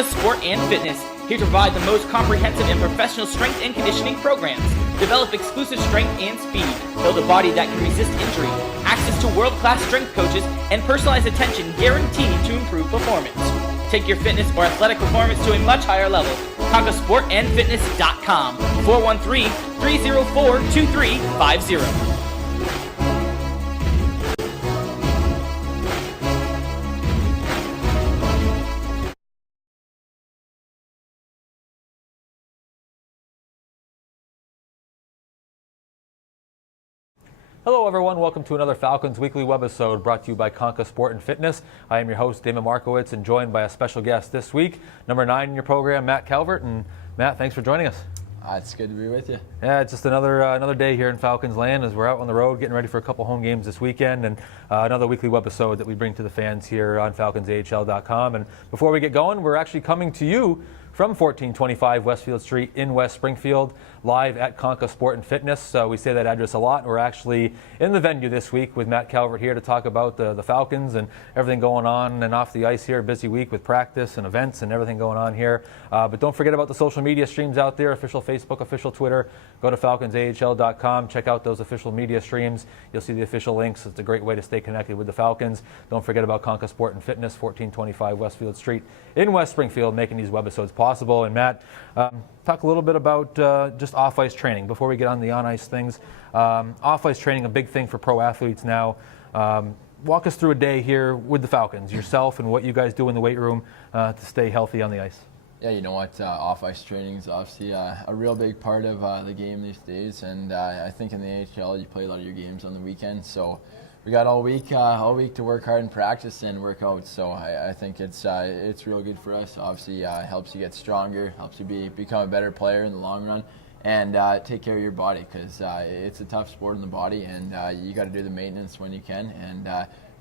Conca Sport and Fitness, here to provide the most comprehensive and professional strength and conditioning programs. Develop exclusive strength and speed. Build a body that can resist injury. Access to world-class strength coaches and personalized attention guaranteed to improve performance. Take your fitness or athletic performance to a much higher level. ConcaSportAndFitness.com. 413-304-2350. Hello everyone, welcome to another Falcons Weekly Webisode brought to you by Conca Sport and Fitness. I am your host, Damon Markiewicz, and joined by a special guest this week, number 9 in your program, Matt Calvert. And Matt, thanks for joining us. It's good to be with you. Yeah, it's just another day here in Falcons land as we're out on the road getting ready for a couple home games this weekend, and another weekly webisode that we bring to the fans here on FalconsAHL.com. And before we get going, we're actually coming to you from 1425 Westfield Street in West Springfield, live at Conca Sport and Fitness. We say that address a lot. We're actually in the venue this week with Matt Calvert here to talk about the Falcons and everything going on and off the ice here. Busy week with practice and events and everything going on here. But don't forget about the social media streams out there, official Facebook, official Twitter. Go to FalconsAHL.com. Check out those official media streams. You'll see the official links. It's a great way to stay connected with the Falcons. Don't forget about Conca Sport and Fitness, 1425 Westfield Street in West Springfield, making these webisodes possible. And Matt, talk a little bit about just off-ice training before we get on the on-ice things. Off-ice training, a big thing for pro athletes now. Walk us through a day here with the Falcons, yourself, and what you guys do in the weight room to stay healthy on the ice. Yeah, you know what, off-ice training is obviously a real big part of the game these days, and I think in the AHL you play a lot of your games on the weekend, so we got all week to work hard and practice and work out. So I think it's real good for us. Obviously, helps you get stronger, helps you become a better player in the long run, and take care of your body, because it's a tough sport in the body, and you got to do the maintenance when you can.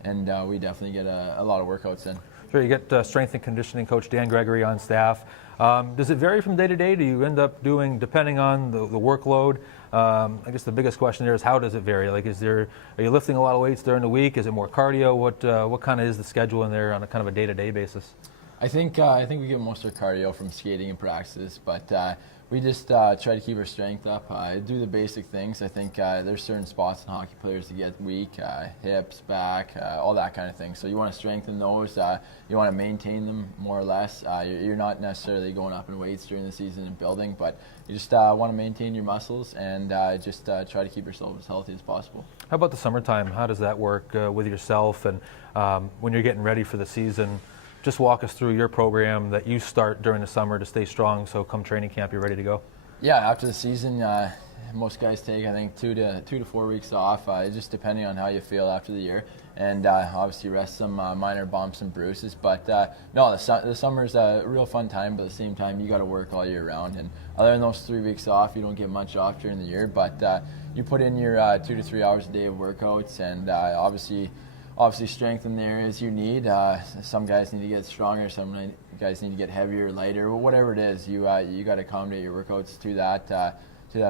And we definitely get a lot of workouts in. Sure, you get strength and conditioning coach Dan Gregory on staff. Does it vary from day to day? Do you end up doing, depending on the workload? I guess the biggest question there is, how does it vary? Like, are you lifting a lot of weights during the week? Is it more cardio? What kind of is the schedule in there on a kind of a day-to-day basis? I think we get most of our cardio from skating and practices, but we just try to keep our strength up. Do the basic things. I think there's certain spots in hockey players that get weak, hips, back, all that kind of thing. So you want to strengthen those. You want to maintain them more or less. You're not necessarily going up in weights during the season and building, but you just want to maintain your muscles and just try to keep yourself as healthy as possible. How about the summertime? How does that work with yourself? And when you're getting ready for the season, just walk us through your program that you start during the summer to stay strong, so come training camp you're ready to go. Yeah, after the season, most guys take, I think, 2 to 4 weeks off, just depending on how you feel after the year, and obviously rest some minor bumps and bruises. But no, the summer's a real fun time, but at the same time, you got to work all year round. And other than those 3 weeks off, you don't get much off during the year, but you put in your 2 to 3 hours a day of workouts, and obviously strengthen the areas you need. Some guys need to get stronger, some guys need to get heavier, lighter, whatever it is. You got to accommodate your workouts to that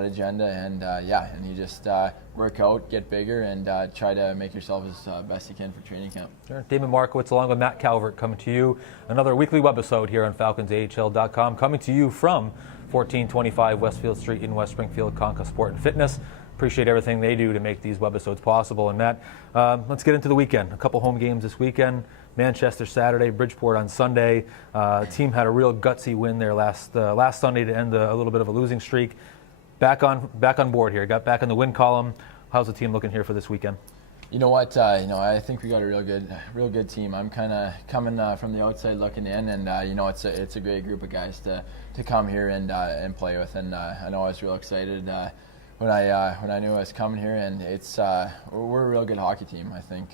agenda, and and you just work out, get bigger, and try to make yourself as best you can for training camp. Sure. Damon Markiewicz along with Matt Calvert coming to you. Another weekly webisode here on FalconsAHL.com, coming to you from 1425 Westfield Street in West Springfield, Conca Sport and Fitness. Appreciate everything they do to make these webisodes possible. And Matt, let's get into the weekend. A couple home games this weekend. Manchester Saturday, Bridgeport on Sunday. Team had a real gutsy win there last Sunday to end a little bit of a losing streak. Back on board here. Got back in the win column. How's the team looking here for this weekend? You know what? I think we got a real good team. I'm kind of coming from the outside looking in, and it's a great group of guys to come here and play with. And I know I was real excited when I knew I was coming here, and we're a real good hockey team. I think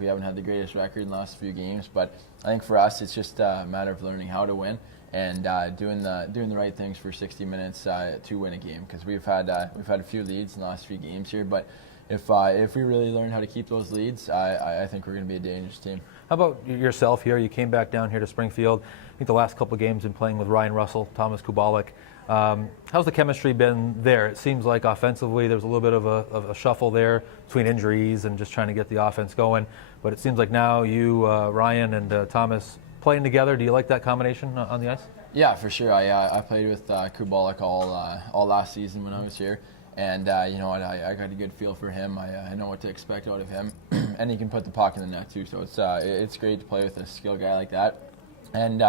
we haven't had the greatest record in the last few games, but I think for us it's just a matter of learning how to win and doing the right things for 60 minutes to win a game, because we've had a few leads in the last few games here, but if we really learn how to keep those leads, I think we're going to be a dangerous team. How about yourself here? You came back down here to Springfield. I think the last couple of games been playing with Ryan Russell, Thomas Kubalik. How's the chemistry been there? It seems like offensively there's a little bit of a shuffle there between injuries and just trying to get the offense going. But it seems like now you, Ryan, and Thomas playing together? Do you like that combination on the ice? Yeah, for sure. I played with Kubalik all last season when I was here, and you know what, I got a good feel for him. I know what to expect out of him, and he can put the puck in the net too. So it's great to play with a skilled guy like that. And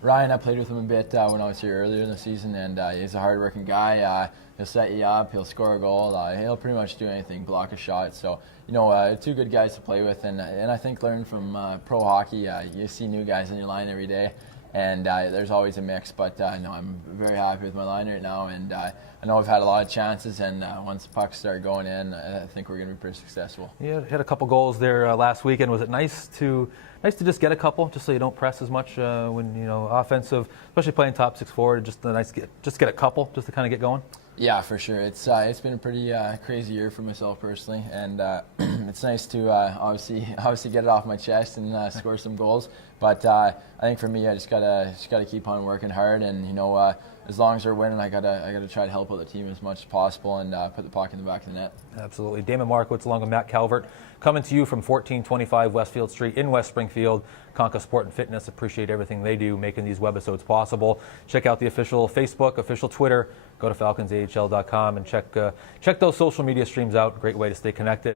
Ryan, I played with him a bit when I was here earlier in the season, and he's a hard-working guy. He'll set you up, he'll score a goal, he'll pretty much do anything, block a shot. So, you know, two good guys to play with, and I think learning from pro hockey, you see new guys in your line every day, and there's always a mix. But no, I'm very happy with my line right now, and I know I've had a lot of chances, and once the pucks start going in, I think we're going to be pretty successful. You had a couple goals there last weekend. Was it nice to just get a couple, just so you don't press as much when, you know, offensive, especially playing top six forward, just get a couple just to kind of get going? Yeah, for sure. It's been a pretty crazy year for myself personally, and it's nice to obviously get it off my chest and score some goals. But I think for me, I just gotta keep on working hard, and you know, as long as we're winning, I gotta try to help out the team as much as possible and put the puck in the back of the net. Absolutely. Damon Markiewicz along with Matt Calvert, coming to you from 1425 Westfield Street in West Springfield. Conca Sport and Fitness, appreciate everything they do making these webisodes possible. Check out the official Facebook, official Twitter. Go to FalconsAHL.com and check those social media streams out. Great way to stay connected.